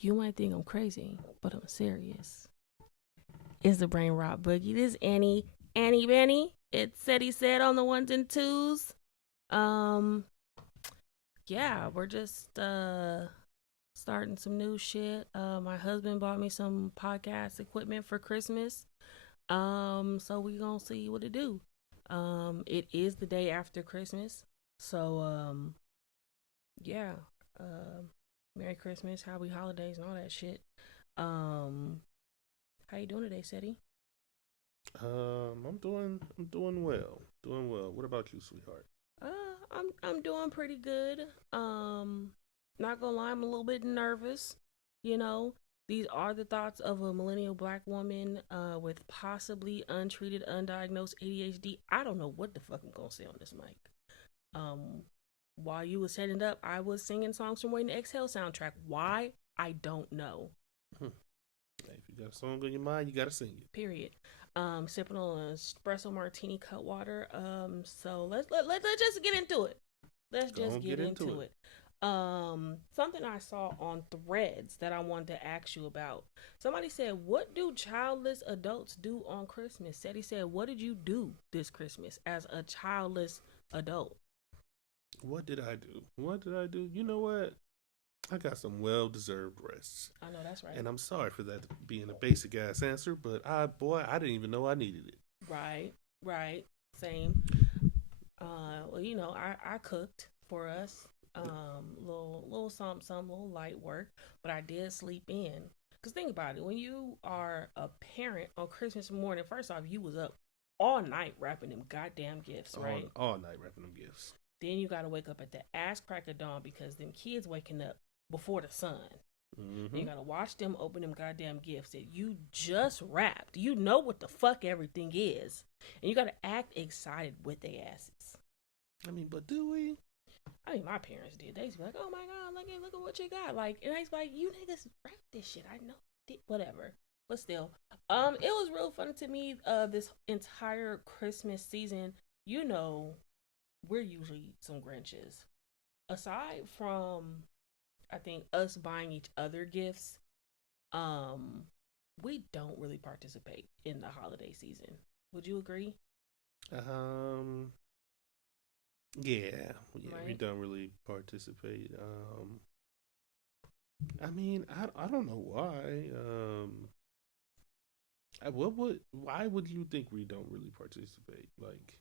You might think I'm crazy, but I'm serious. It's the Brain Rot Boogie. This is Annie Benny. It said he said on the ones and twos. Um, yeah, we're just starting some new shit. My husband bought me some podcast equipment for Christmas. So we gonna see what it do. It is the day after Christmas. So yeah. Um, Merry Christmas, Happy Holidays, and all that shit. Um, how you doing today, Seti? I'm doing well. Doing well. What about you, sweetheart? I'm doing pretty good. Not gonna lie, I'm a little bit nervous. You know, these are the thoughts of a millennial black woman with possibly untreated, undiagnosed ADHD. I don't know what the fuck I'm gonna say on this mic. Um, while you was setting it up, I was singing songs from Waiting to Exhale soundtrack. Why? I don't know. Hmm. Hey, if you got a song on your mind, you gotta sing it. Period. Sipping on an espresso martini cut water. So let's just get into it. Let's Go just on, get get into into it. it. Something I saw on Threads that I wanted to ask you about. Somebody said, "What do childless adults do on Christmas?" Said he said, "What did you do this Christmas as a childless adult?" What did I do? What did I do? You know what? I got some well-deserved rests, I know that's right. and I'm sorry for that being a basic ass answer, but I didn't even know I needed it. Right, right, same. Well, I cooked for us. Little something, some little light work, but I did sleep in. Cause think about it, when you are a parent on Christmas morning, first off, you was up all night wrapping them goddamn gifts, All right? all night wrapping them gifts. Then you gotta wake up at the ass crack of dawn because them kids waking up before the sun. Then Mm-hmm. you gotta watch them open them goddamn gifts that you just wrapped. You know what the fuck everything is, and you gotta act excited with their asses. I mean, but do we? I mean, my parents did. They used to be like, "Oh my god, look at what you got!" Like, and I was like, "You niggas wrap this shit." I know, whatever. But still, it was real funny to me. This entire Christmas season, you know, we're usually some Grinches. Aside from, I think us buying each other gifts, um, we don't really participate in the holiday season. Would you agree? Um, yeah, we Right? don't really participate. I mean, I don't know why. Why would you think we don't really participate? Like,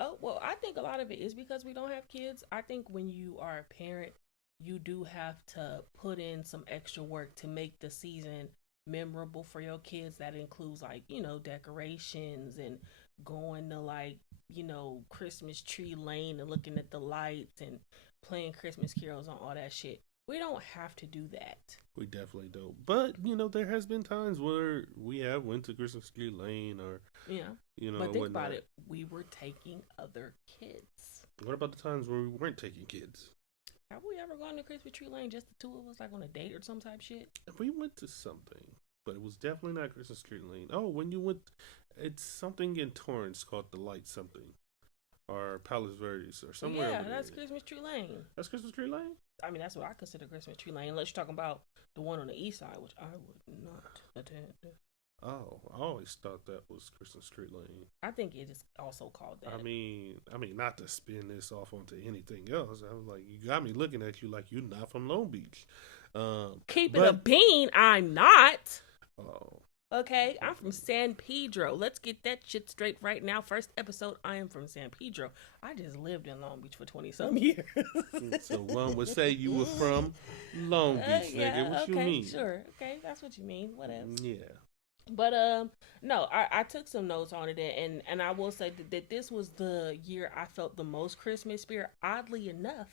Oh, well, I think a lot of it is because we don't have kids. I think when you are a parent, you do have to put in some extra work to make the season memorable for your kids. That includes, like, decorations and going to, like, Christmas tree lane and looking at the lights and playing Christmas carols and all that shit. We don't have to do that. we definitely don't. But there has been times where we have went to Christmas Tree Lane or Yeah. But think about whatnot. it. We were taking other kids. What about the times where we weren't taking kids? Have we ever gone to Christmas tree lane just the two of us, like on a date or some type shit? We went to something, but it was definitely not Christmas Tree Lane. Oh, when you went, it's something in Torrance called the Light something or Palos Verdes or somewhere Yeah, over there. that's Christmas tree lane. That's Christmas Tree Lane. I mean, that's what I consider Christmas tree lane, unless you're talking about the one on the east side, which I would not attend. Oh, I always thought that was Christmas Tree Lane. I think it is also called I that. mean, I mean, not to spin this off onto anything else. I was like, you got me looking at you like you're not from Long Beach. Keep it a But bean, I'm not. oh, Okay, I'm from San Pedro. Let's get that shit straight right now. First episode, I am from San Pedro. I just lived in Long Beach for 20 some years. so one would say you were from Long Beach, nigga. Yeah, What you okay, mean? sure. Okay, that's what you mean. Whatever. Yeah. But no, I took some notes on it, and I will say that this was the year I felt the most Christmas spirit. Oddly enough,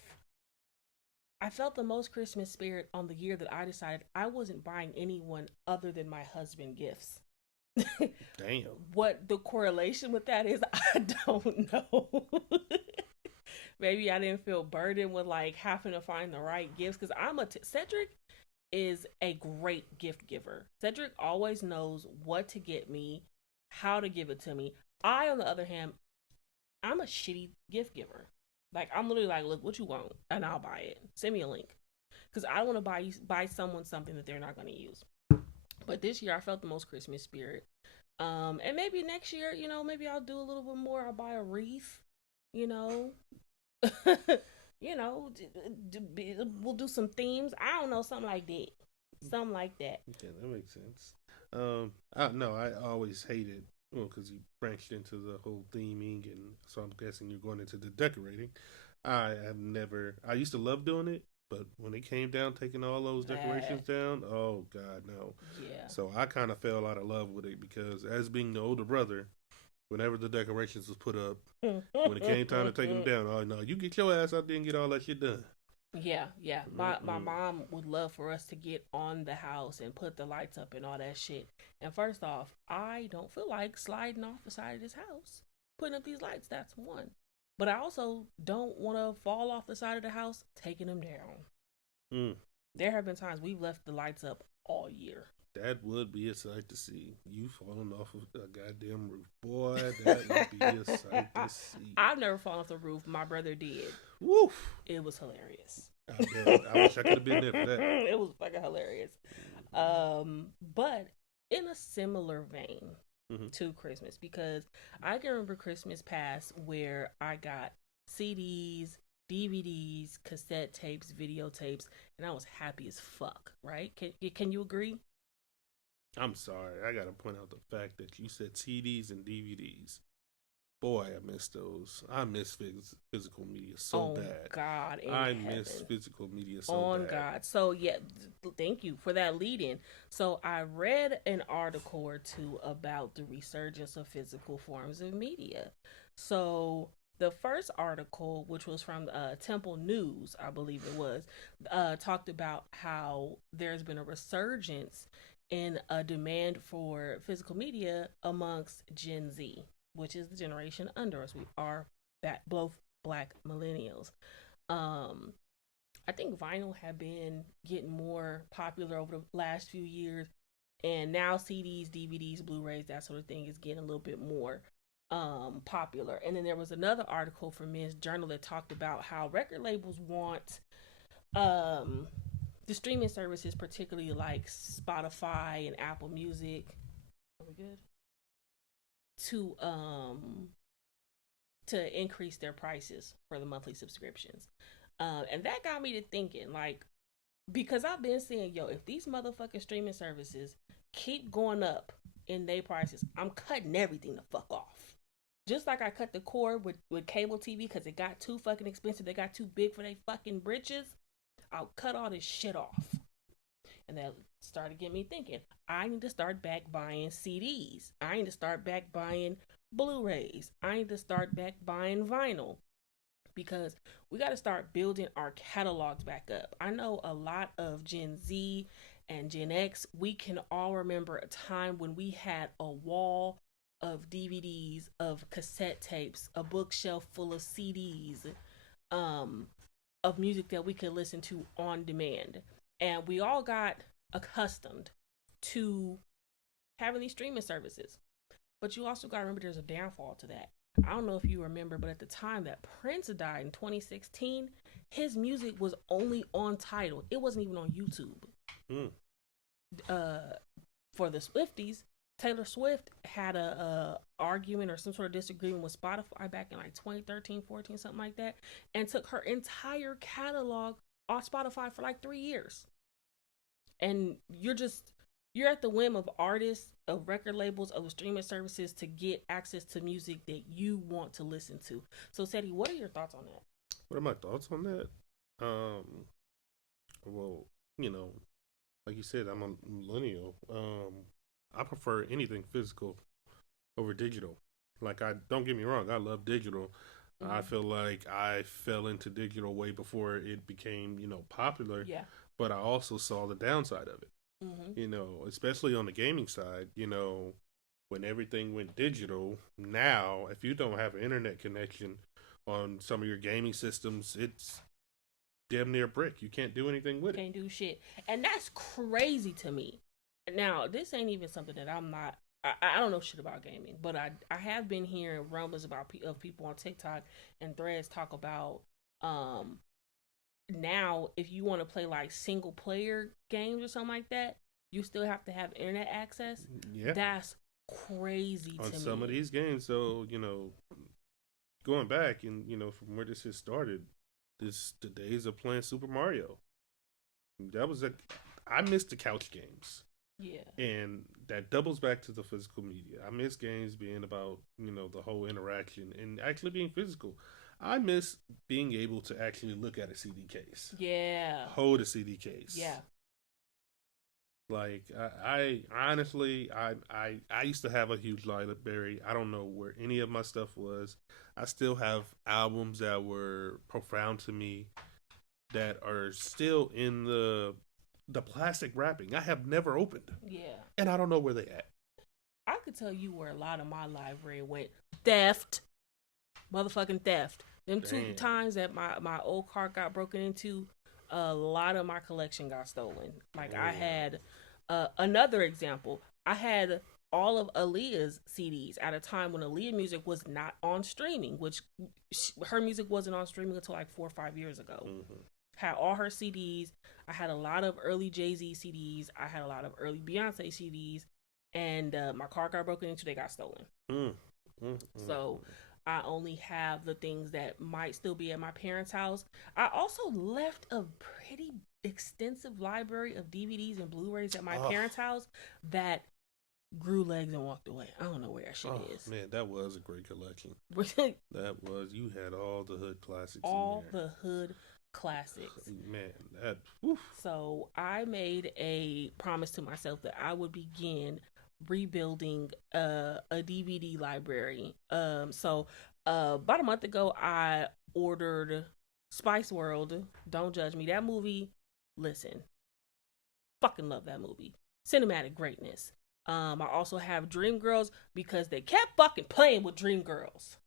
I felt the most Christmas spirit on the year that I decided I wasn't buying anyone other than my husband gifts. Damn. What the correlation with that is, I don't know. Maybe I didn't feel burdened with like having to find the right gifts because Cedric is a great gift giver. Cedric always knows what to get me, how to give it to me. I, on the other hand, I'm a shitty gift giver. Like, I'm literally like, look, what you want? And I'll buy it. Send me a link. because I don't want to buy someone something that they're not going to use. But this year I felt the most Christmas spirit. And maybe next year, maybe I'll do a little bit more. I'll buy a wreath, you know, you know, we'll do some themes. I don't know, something like that, something like that. Yeah, that makes sense. No, I always hated, well, because you branched into the whole theming, and so I'm guessing you're going into the decorating. I have never. I used to love doing it, but when it came down taking all those decorations down, oh God, no. Yeah. So I kind of fell out of love with it because, as being the older brother, whenever the decorations was put up, when it came time to take them down, oh no, you get your ass out there and get all that shit done. Yeah, yeah. My Mm-mm. mom would love for us to get on the house and put the lights up and all that shit. And first off, I don't feel like sliding off the side of this house, putting up these lights. That's one. But I also don't want to fall off the side of the house taking them down. Mm. There have been times we've left the lights up all year. That would be a sight to see. You falling off of a goddamn roof. Boy, that would be a sight to see. I've never fallen off the roof. My brother did. Woof. It was hilarious. I wish I could have been there for that. It was fucking hilarious. But in a similar vein to Christmas, because I can remember Christmas past where I got CDs, DVDs, cassette tapes, videotapes, and I was happy as fuck. Right? Can you agree? I'm sorry. I got to point out the fact that you said CDs and DVDs. Boy, I miss those. I miss physical media so Oh bad. God, in I heaven. miss physical media so On bad. God. So yeah, thank you for that lead in. So I read an article or two about the resurgence of physical forms of media. So the first article, which was from Temple News, I believe it was, talked about how there's been a resurgence in a demand for physical media amongst Gen Z, which is the generation under us. We are both black millennials. Um, I think vinyl had been getting more popular over the last few years, and now CDs, DVDs, Blu-rays, that sort of thing is getting a little bit more popular. And then there was another article from Men's Journal that talked about how record labels want um, the streaming services, particularly like Spotify and Apple Music. Are we good? To increase their prices for the monthly subscriptions. And that got me to thinking, like, because I've been saying, yo, if these motherfucking streaming services keep going up in their prices, I'm cutting everything the fuck off. Just like I cut the cord with cable TV because it got too fucking expensive, they got too big for their fucking britches. I'll cut all this shit off. And that started getting me thinking, I need to start back buying CDs. I need to start back buying Blu-rays. I need to start back buying vinyl because we got to start building our catalogs back up. I know a lot of Gen Z and Gen X, we can all remember a time when we had a wall of DVDs, of cassette tapes, a bookshelf full of CDs, um, of music that we could listen to on demand. And we all got accustomed to having these streaming services. But you also got to remember there's a downfall to that. I don't know if you remember, but at the time that Prince died in 2016, his music was only on Tidal. It wasn't even on YouTube. Mm. For the Swifties, Taylor Swift had a argument or some sort of disagreement with Spotify back in like 2013, 14, something like that, and took her entire catalog off Spotify for like 3 years. And you're at the whim of artists, of record labels, of streaming services to get access to music that you want to listen to. So, Seti, what are your thoughts on that? What are my thoughts on that? Well, you know, like you said, I'm a millennial. I prefer anything physical over digital. Like, I don't get me wrong, I love digital. I Mm-hmm. feel like I fell into digital way before it became, popular. Yeah. But I also saw the downside of it. Mm-hmm. Especially on the gaming side. When everything went digital, now if you don't have an internet connection on some of your gaming systems, it's damn near brick. You can't do anything with it. Can't do shit. And that's crazy to me. Now, this ain't even something that I'm not. I don't know shit about gaming, but I have been hearing rumblings about of people on TikTok and threads talk about um now if you want to play like single player games or something like that, you still have to have internet access. Yeah. That's crazy On to some me. of these games, so going back and from where this has started, the days of playing Super Mario. That was I missed the couch games. Yeah. And that doubles back to the physical media. I miss games being about, the whole interaction and actually being physical. I miss being able to actually look at a CD case, Yeah. hold a CD case. Yeah. Like I honestly, I used to have a huge library. I don't know where any of my stuff was. I still have albums that were profound to me that are still in the plastic wrapping. I have never opened, Yeah. and I don't know where they at. I could tell you where a lot of my library went. Theft. Motherfucking theft. Them two Damn. times that my old car got broken into, a lot of my collection got stolen. Like I had another example. I had all of Aaliyah's CDs at a time when Aaliyah music was not on streaming, which her music wasn't on streaming until like 4 or 5 years ago. Mm-hmm. Had all her CDs. I had a lot of early Jay-Z CDs. I had a lot of early Beyonce CDs. And my car got broken into. They got stolen. So I only have the things that might still be at my parents' house. I also left a pretty extensive library of DVDs and Blu-rays at my parents' house that grew legs and walked away. I don't know where that shit is. Man, that was a great collection. That was, you had all the hood classics. All the hood classics. Man, that. Woof. So I made a promise to myself that I would begin rebuilding a DVD library. So about a month ago, I ordered Spice World. Don't judge me. That movie, listen, fucking love that movie. Cinematic greatness. I also have Dreamgirls because they kept fucking playing with Dreamgirls.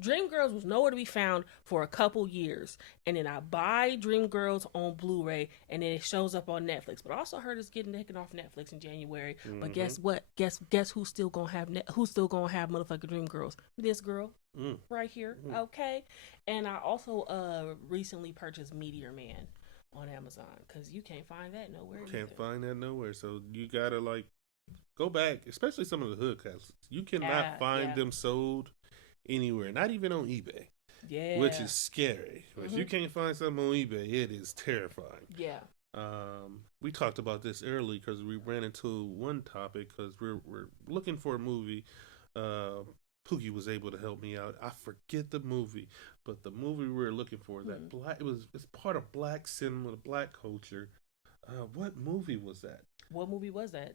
Dreamgirls was nowhere to be found for a couple years, and then I buy Dreamgirls on Blu-ray, and then it shows up on Netflix. But I also heard it's getting taken off Netflix in January. Mm-hmm. But guess what? Guess who's still gonna have motherfucking Dreamgirls? This girl right here. Okay, and I also recently purchased Meteor Man on Amazon because you can't find that nowhere. Can't find that nowhere. So you gotta go back, especially some of the hood classics. You cannot find them sold anywhere, not even on eBay. Yeah, which is scary. If you can't find something on eBay, it is terrifying. Yeah. We talked about this early because we ran into one topic because we're looking for a movie. Pookie was able to help me out. I forget the movie, but the movie we were looking for that it's part of black cinema, black culture. What movie was that? What movie was that?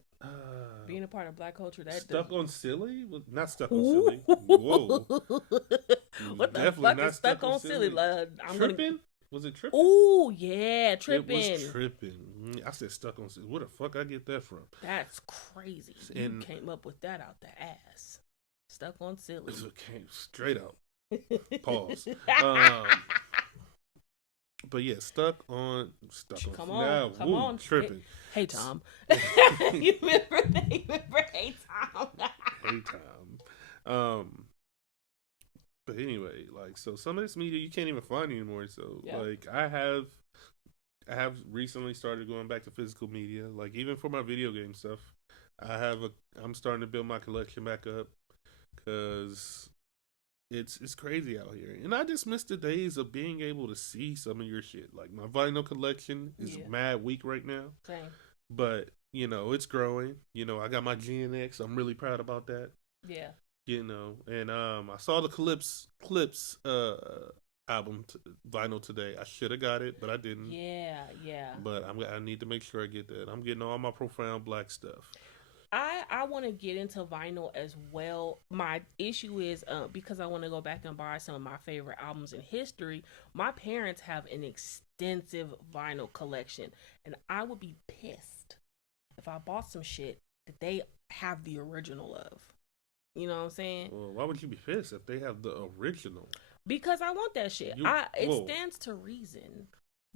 Being a part of black culture, that Stuck on Silly? Not Stuck on Silly. Whoa. What the fuck is Stuck on Silly? Tripping? Was it Tripping? Oh, yeah, Tripping. It was Tripping. I said Stuck on Silly. Where the fuck I get that from? That's crazy. You came up with that out the ass. Stuck on Silly. It came straight out. Pause. But yeah, Come on, Tripping. Hey Tom. you remember Hey Tom? Hey Tom. But anyway, so some of this media you can't even find anymore. So I have recently started going back to physical media. Even for my video game stuff, I'm starting to build my collection back up because it's crazy out here, and I just miss the days of being able to see some of your shit. My vinyl collection is mad weak right now. Same. But it's growing. I got my GNX. I'm really proud about that. Yeah. And I saw the Clips album vinyl today. I should have got it, but I didn't. Yeah. But I need to make sure I get that. I'm getting all my profound black stuff. I want to get into vinyl as well. My issue is because I want to go back and buy some of my favorite albums in history. My parents have an extensive vinyl collection, and I would be pissed if I bought some shit that they have the original of. You know what I'm saying? Well, why would you be pissed if they have the original? Because I want that shit. It stands to reason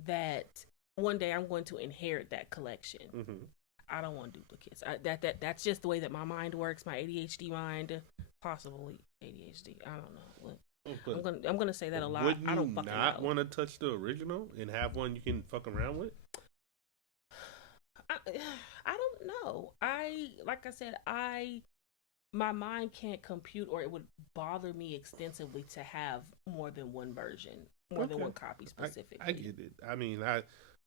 that one day I'm going to inherit that collection. Mm-hmm. I don't want duplicates. That's just the way that my mind works. My ADHD mind, possibly ADHD. I don't know. But I'm gonna say that a lot. wouldn't I you don't fucking not know. want to touch the original and have one you can fuck around with? I, I don't know. Like I said, my mind can't compute, or it would bother me extensively to have more than one version, more than Okay, one copy I specifically. get it. I mean, I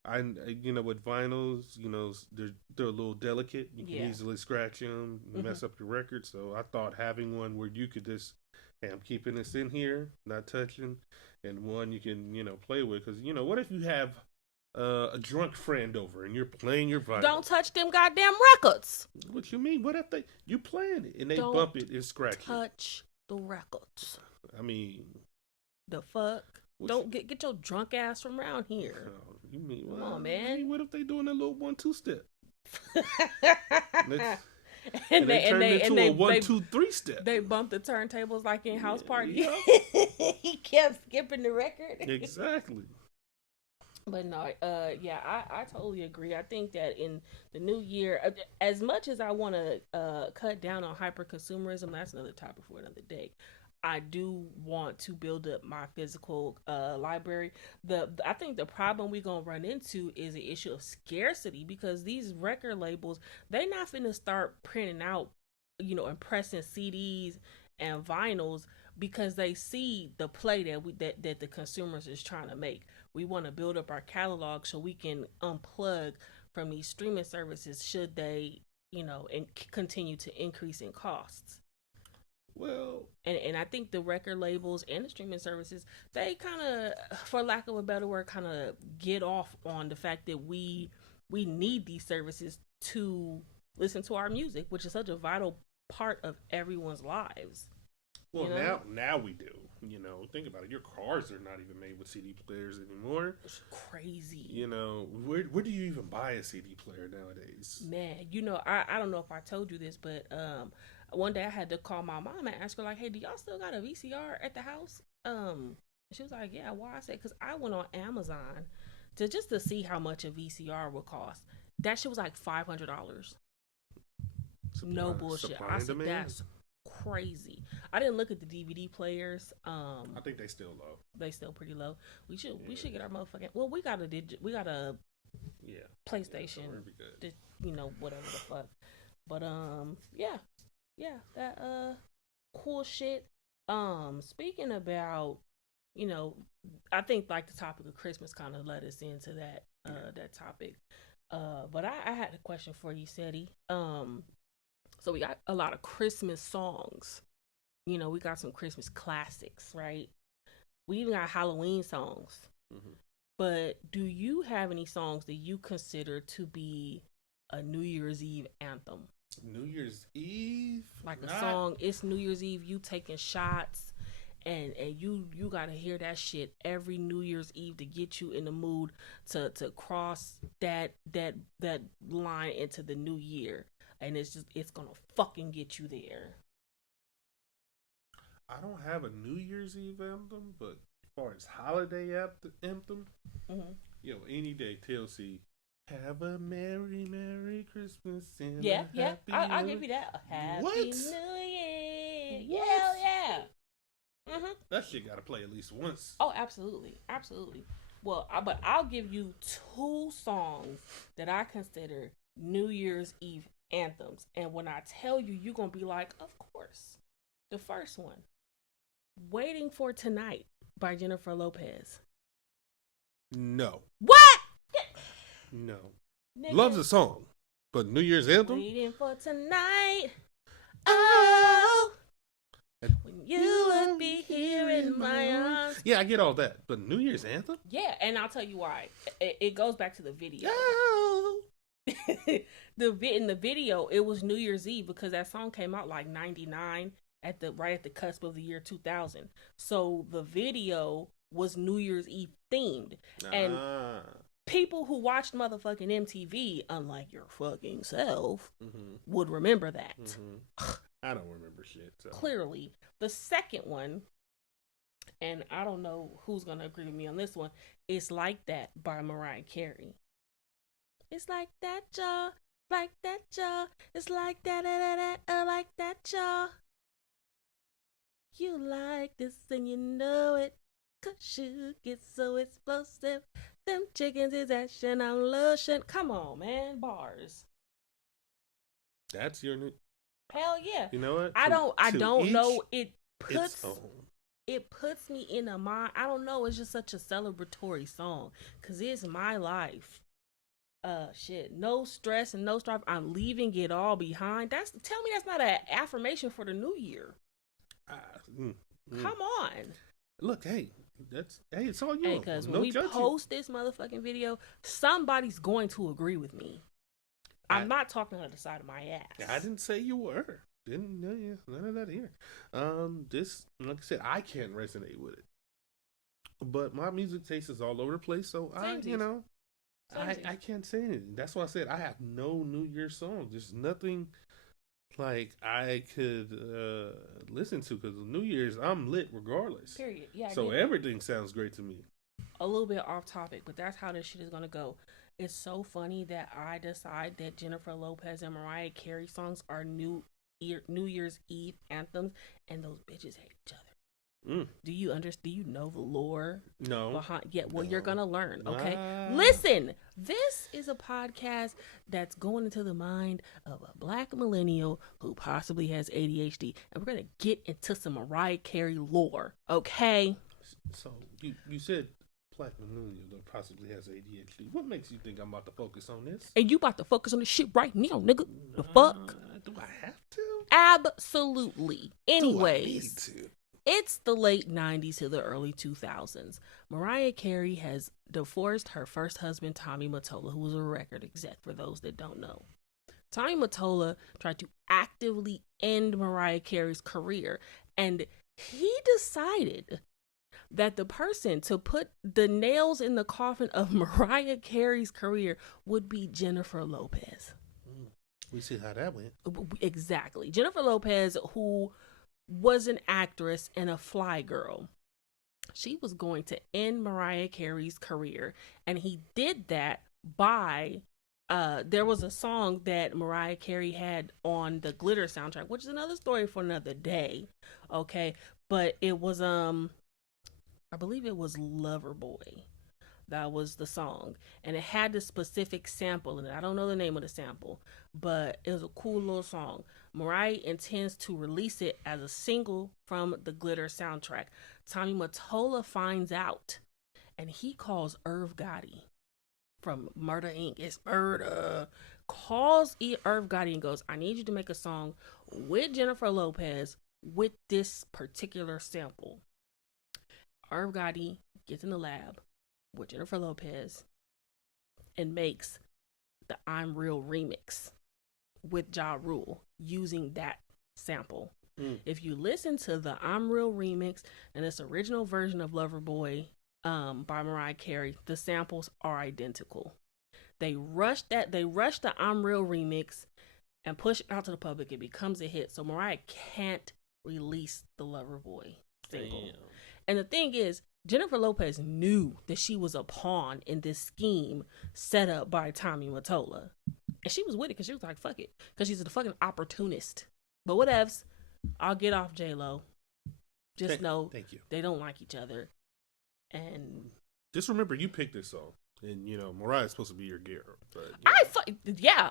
with vinyls, they're a little delicate. You can Yeah. easily scratch them, Hmm. mess up your record. So I thought having one where you could just, hey, I'm keeping this in here, not touching, and one you can play with. Because what if you have a drunk friend over and you're playing your Don't vinyl? touch them goddamn records. What you mean? What if you playing it and they Don't bump it and scratch it? touch the records. I mean, The fuck? what Don't get your drunk ass from around here. you mean? Come Well, on, I man. mean, what if they doing a little 1-2 step? And they, and and they they and turned they into and a they one, they two, three step. they bumped the turntables like in House Party. Yeah, He kept skipping the record. exactly. But no, yeah, I totally agree. I think that in the new year, as much as I want to cut down on hyper consumerism, that's another topic for another day. I do want to build up my physical library. I think the problem we're gonna run into is the issue of scarcity, because these record labels, they not finna start printing out, and pressing CDs and vinyls, because they see the play that the consumers is trying to make. We want to build up our catalog so we can unplug from these streaming services should they, and continue to increase in costs. Well, And I think the record labels and the streaming services, they kind of, for lack of a better word, kind of get off on the fact that we need these services to listen to our music, which is such a vital part of everyone's lives. well, You know, now we do. Think about it. Your cars are not even made with CD players anymore. it's crazy. Where do you even buy a CD player nowadays? Man, I don't know if I told you this, but one day I had to call my mom and ask her like, "Hey, do y'all still got a VCR at the house?" She was like, "Yeah." Why? I said, "Cause I went on Amazon to see how much a VCR would cost. That shit was like $500. No bullshit. Supply I and said demand. that's crazy. I didn't look at the DVD players. I think they still low. They still pretty low. We should Yeah. get our motherfucking. Well, we got a Yeah. PlayStation. So we'll be good. Whatever the fuck. But yeah, that cool shit. Speaking about, you know, I think like the topic of Christmas kind of led us into that topic. But I had a question for you, Seti. So we got a lot of Christmas songs. We got some Christmas classics, right? We even got Halloween songs. Mm-hmm. But do you have any songs that you consider to be a New Year's Eve anthem? New Year's Eve, Like a not. song, it's New Year's Eve, you taking shots, and you gotta hear that shit every New Year's Eve to get you in the mood to cross that line into the new year. And it's gonna fucking get you there. I don't have a New Year's Eve anthem, but as far as holiday anthem, Hmm. any day, TLC. Have a merry Christmas and Yeah, a yeah, happy I'll New give you that. A Happy What? New Year. What? Hell yeah. Hmm. That shit gotta play at least once. Oh, absolutely, absolutely. Well, but I'll give you two songs that I consider New Year's Eve anthems, and when I tell you, you're gonna be like, "Of course." The first one, "Waiting for Tonight" by Jennifer Lopez. No, What? no. Nigga, Loves the song, but New Year's anthem. waiting for tonight. Oh, when you would be here in my arms. Yeah, I get all that, but New Year's anthem. Yeah, and I'll tell you why. It goes back to the video. No. In the video, it was New Year's Eve because that song came out like '99 right at the cusp of the year 2000. So the video was New Year's Eve themed, and people who watched motherfucking MTV, unlike your fucking self, would remember that. I don't remember shit. So. Clearly, the second one, and I don't know who's gonna agree with me on this one, is "Like That" by Mariah Carey. It's like that, y'all. Like that, y'all. It's like that, like that, y'all. You like this and you know it. 'Cause you get so explosive. Them chickens is action on lotion. Come on, man. Bars. That's your new. Hell yeah. You know what? I don't each know. its own. It puts me in a mind. I don't know. It's just such a celebratory song. 'Cause it's my life. Shit. No stress and no strife. I'm leaving it all behind. Tell me that's not an affirmation for the new year. Come on. Look, hey, it's all you. Hey, because when we post this motherfucking video, somebody's going to agree with me. I'm not talking out of the side of my ass. I didn't say you were. Didn't know you. None of that here. This, like I said, I can't resonate with it. But my music taste is all over the place, so I can't say anything. That's why I said I have no New Year's song. There's nothing like I could listen to because New Year's I'm lit regardless. Period. Yeah. So everything sounds great to me. A little bit off topic, but that's how this shit is gonna go. It's so funny that I decide that Jennifer Lopez and Mariah Carey songs are New Year's Eve anthems, and those bitches hate each other. Do you understand? Do you know the lore? No. Behind? Yeah. Well, you're gonna learn. Okay. Listen. This is a podcast that's going into the mind of a black millennial who possibly has ADHD, and we're gonna get into some Mariah Carey lore. Okay. So you said black millennial that possibly has ADHD. What makes you think I'm about to focus on this? And you about to focus on this shit right now, nigga? The fuck? Do I have to? Absolutely. Anyways. Do I need to? It's the late 90s to the early 2000s. Mariah Carey has divorced her first husband, Tommy Mottola, who was a record exec, for those that don't know. Tommy Mottola tried to actively end Mariah Carey's career, and he decided that the person to put the nails in the coffin of Mariah Carey's career would be Jennifer Lopez. We see how that went. Exactly. Jennifer Lopez, who was an actress and a fly girl. She was going to end Mariah Carey's career, and he did that by there was a song that Mariah Carey had on the Glitter soundtrack, which is another story for another day. Okay, but it was I believe it was Loverboy. That was the song, and it had this specific sample in it. I don't know the name of the sample, but it was a cool little song. Mariah intends to release it as a single from the Glitter soundtrack. Tommy Mottola finds out, and he calls Irv Gotti from Murder Inc. It's murder. Calls Irv Gotti and goes, I need you to make a song with Jennifer Lopez with this particular sample. Irv Gotti gets in the lab with Jennifer Lopez and makes the I'm Real remix with Ja Rule using that sample. If you listen to the I'm Real remix and this original version of Loverboy by Mariah Carey, the samples are identical. They rushed the I'm Real remix and push it out to the public. It becomes a hit. So Mariah can't release the Loverboy single. Damn. And the thing is, Jennifer Lopez knew that she was a pawn in this scheme set up by Tommy Mottola. And she was with it because she was like, fuck it. Because she's a fucking opportunist. But whatevs. I'll get off J-Lo. Just know they don't like each other. And just remember, you picked this song. And, Mariah's supposed to be your girl. But,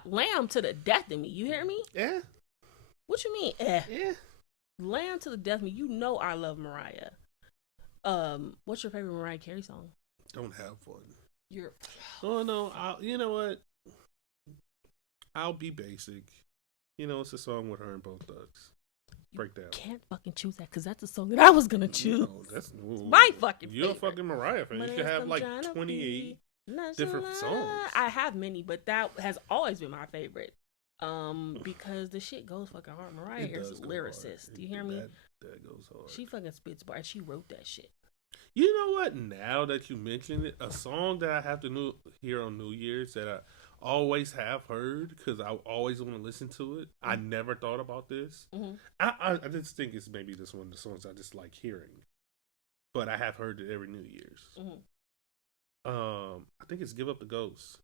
lamb to the death of me. You hear me? Yeah. What you mean? Yeah. Lamb to the death of me. You know I love Mariah. What's your favorite Mariah Carey song? Don't have one. Oh no, you know what? I'll be basic. It's a song with her and Both Thugs. Breakdown. Can't fucking choose that because that's the song that I was gonna choose. No, that's my fucking. You're favorite. A fucking Mariah fan. You should have like 28 different songs. I have many, but that has always been my favorite. Because the shit goes fucking hard. Mariah is a lyricist. Do you hear me? That goes hard. She fucking spits bars. She wrote that shit. You know what? Now that you mention it, a song that I have to hear on New Year's that I always have heard because I always want to listen to it. Mm-hmm. I never thought about this. Mm-hmm. I just think it's maybe this one of the songs I just like hearing, but I have heard it every New Year's. Mm-hmm. I think it's "Give Up the Ghost."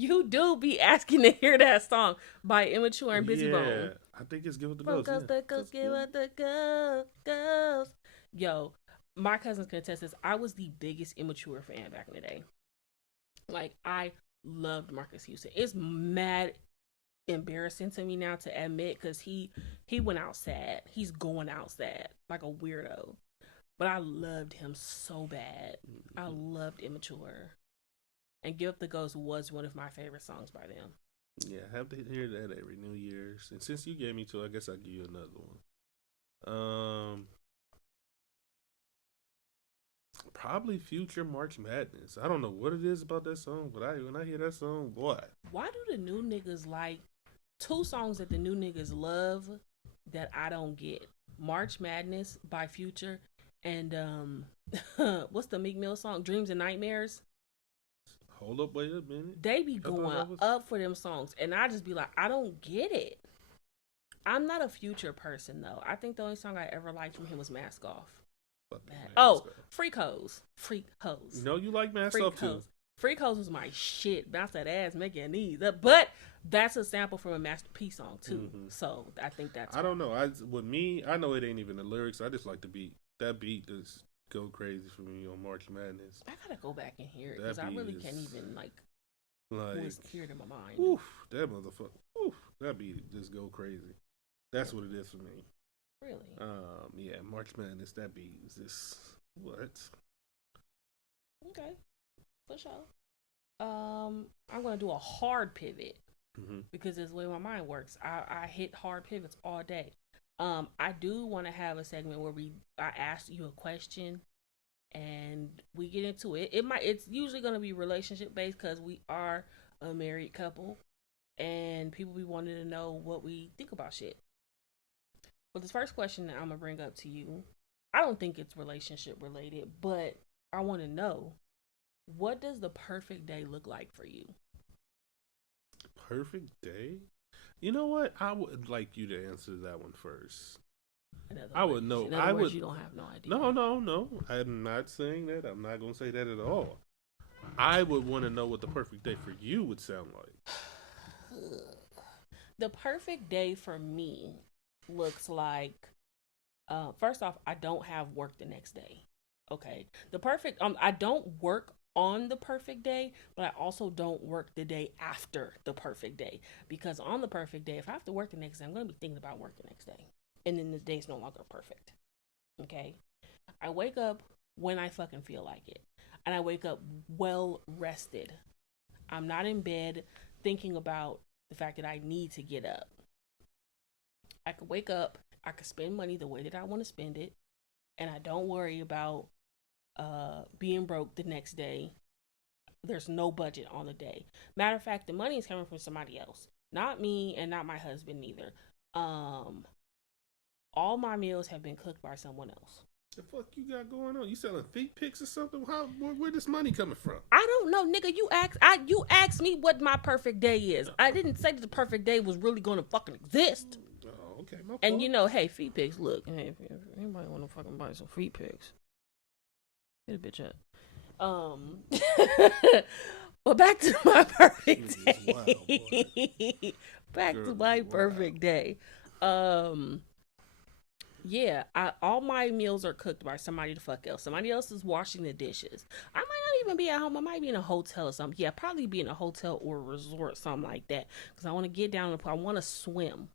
You do be asking to hear that song by Immature and Busy Yeah, Bone. I think it's Give It the From Ghost. coast Yeah, to coast, Ghost give Give. it the ghost. Yo, my cousins can attest this. I was the biggest Immature fan back in the day. Like, I loved Marcus Houston. It's mad embarrassing to me now to admit because he went out sad. He's going out sad like a weirdo. But I loved him so bad. I Mhm. loved Immature. And Give Up the Ghost was one of my favorite songs by them. Yeah, I have to hear that every New Year's. And since you gave me two, I guess I'll give you another one. Probably Future March Madness. I don't know what it is about that song, but when I hear that song, boy, Why do the new niggas like two songs that the new niggas love that I don't get? March Madness by Future and what's the Meek Mill song? Dreams and Nightmares. hold up, wait a minute. They be I thought going that was up for them songs and I just be like, I don't get it. I'm not a Future person though. I think the only song I ever liked from him was Mask Off. fucking Oh, Mask Off. Freak Hoes. Freak Hoes. No, you like Mask Freak Off too. Hoes. Freak Hoes was my shit. Bounce that ass, make your knees up. But that's a sample from a Master P song too. Mm-hmm. So I think that's I why. don't know. With me, I know it ain't even the lyrics. I just like the beat. That beat just go crazy for me on March Madness. I gotta go back and hear it That because I beat really is can't even like like, voice hear it in my mind. oof, that motherfucker. Oof, that beat just go crazy. That's what it is for me. Really? Yeah, March Madness. That beat is just what? Okay, for sure. I'm gonna do a hard pivot Mm-hmm. because it's the way my mind works. I hit hard pivots all day. I do want to have a segment where I ask you a question and we get into it. It's usually gonna be relationship based because we are a married couple and people be wanting to know what we think about shit. But this first question that I'm gonna bring up to you, I don't think it's relationship related, but I want to know what does the perfect day look like for you? Perfect day. You know what? I would like you to answer that one first. I would know. In other I words, would. you don't have no idea. No, no, no. I'm not saying that. I'm not gonna say that at all. I would want to know what the perfect day for you would sound like. The perfect day for me looks like first off, I don't have work the next day. Okay. The perfect I don't work on the perfect day, but I also don't work the day after the perfect day. Because on the perfect day, if I have to work the next day, I'm gonna be thinking about work the next day. And then the day's no longer perfect. Okay. I wake up when I fucking feel like it. And I wake up well rested. I'm not in bed thinking about the fact that I need to get up. I could wake up, I could spend money the way that I want to spend it, and I don't worry about being broke the next day. There's no budget on the day. Matter of fact, the money is coming from somebody else, not me and not my husband either. Um, all my meals have been cooked by someone else. The fuck you got going on? You selling feet pics or something? Where this money coming from? I don't know, nigga. You asked me what my perfect day is. I didn't say that the perfect day was really gonna fucking exist. Oh, okay, my And fault. hey, feet pics. Look, hey, if anybody want to fucking buy some feet pics, hit a bitch up. But back to my perfect day. Back to my perfect day. Um, yeah, all my meals are cooked by somebody the fuck else. Somebody else is washing the dishes. I might not even be at home. I might be in a hotel or something. Yeah, probably be in a hotel or a resort, something like that. Because I want to get down and I want to swim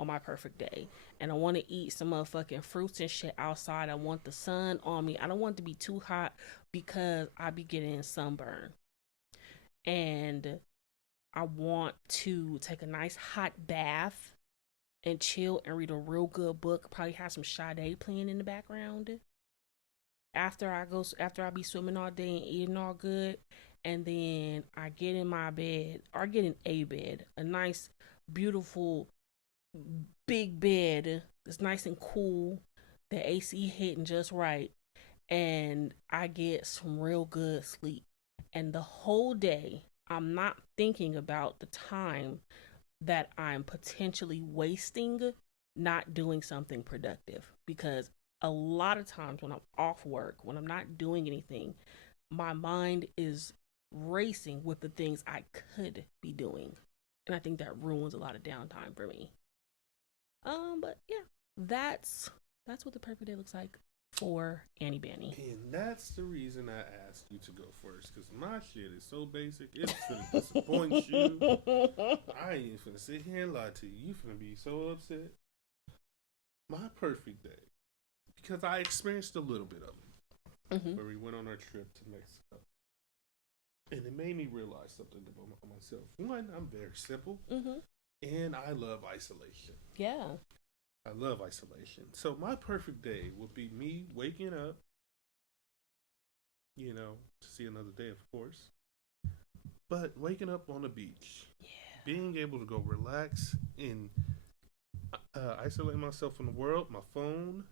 on my perfect day. And I want to eat some motherfucking fruits and shit outside. I want the sun on me. I don't want it to be too hot because I be getting sunburn. And I want to take a nice hot bath and chill and read a real good book. Probably have some Sade playing in the background. After I be swimming all day and eating all good, and then I get in my bed or get in a bed, a nice, beautiful, big bed that's nice and cool, the AC hitting just right, and I get some real good sleep. And the whole day, I'm not thinking about the time that I'm potentially wasting not doing something productive. Because a lot of times when I'm off work, when I'm not doing anything, my mind is racing with the things I could be doing. And I think that ruins a lot of downtime for me. But yeah, that's what the perfect day looks like for Annie Banny. And that's the reason I asked you to go first, because my shit is so basic, it's gonna disappoint you. I ain't finna sit here and lie to you. You finna be so upset. My perfect day, because I experienced a little bit of it, where we went on our trip to Mexico. And it made me realize something about myself. One, I'm very simple, and I love isolation. Yeah. I love isolation. So my perfect day would be me waking up, to see another day, of course, but waking up on the beach, being able to go relax and isolate myself from the world, my phone,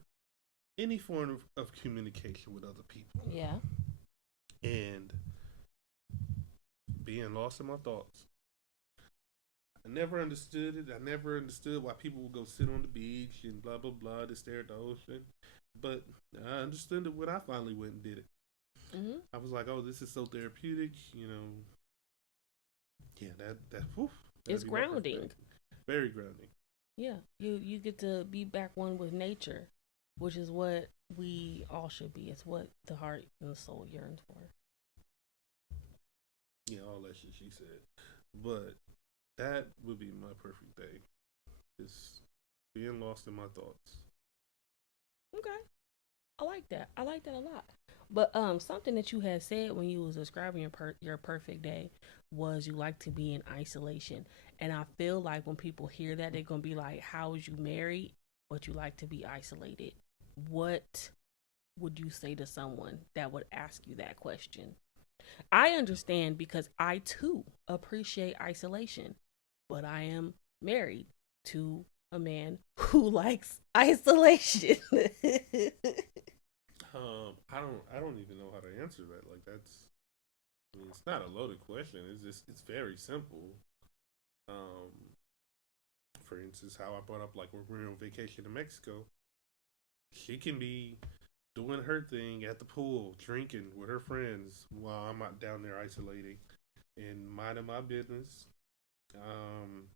any form of communication with other people. Yeah. And being lost in my thoughts. I never understood it. I never understood why people would go sit on the beach and blah, blah, blah to stare at the ocean. But I understood it when I finally went and did it. I was like, oh, this is so therapeutic, Yeah, that whew, it's grounding. Very grounding. Yeah, you get to be back one with nature, which is what we all should be. It's what the heart and the soul yearns for. Yeah, all that shit she said. But that would be my perfect day. Just being lost in my thoughts. Okay, I like that. I like that a lot. But something that you had said when you was describing your perfect day was you like to be in isolation, and I feel like when people hear that, they're gonna be like, "How is you married, but you like to be isolated?" What would you say to someone that would ask you that question? I understand because I too appreciate isolation, but I am married to a man who likes isolation. I don't even know how to answer that. Like it's not a loaded question. It's very simple. Um, for instance, how I brought up like when we were on vacation to Mexico, she can be doing her thing at the pool, drinking with her friends while I'm out down there isolating and minding my business. Um,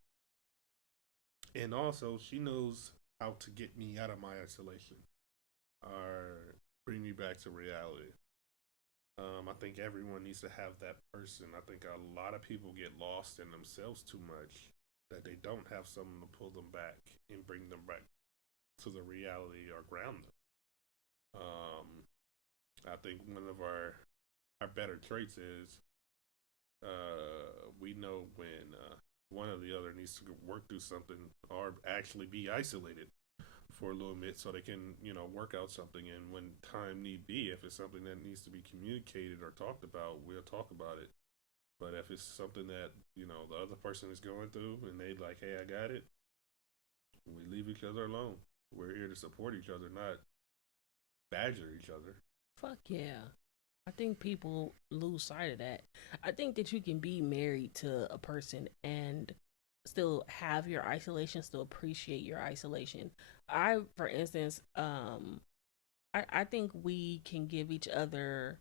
and also, she knows how to get me out of my isolation or bring me back to reality. I think everyone needs to have that person. I think a lot of people get lost in themselves too much that they don't have someone to pull them back and bring them back to the reality or ground them. Um, I think one of our better traits is we know when one or the other needs to work through something or actually be isolated for a little bit so they can work out something, and when time need be, if it's something that needs to be communicated or talked about, we'll talk about it. But if it's something that the other person is going through and they like, hey, I got it, we leave each other alone. We're here to support each other, not badger each other. Fuck yeah. I think people lose sight of that. I think that you can be married to a person and still have your isolation, still appreciate your isolation. For instance, I think we can give each other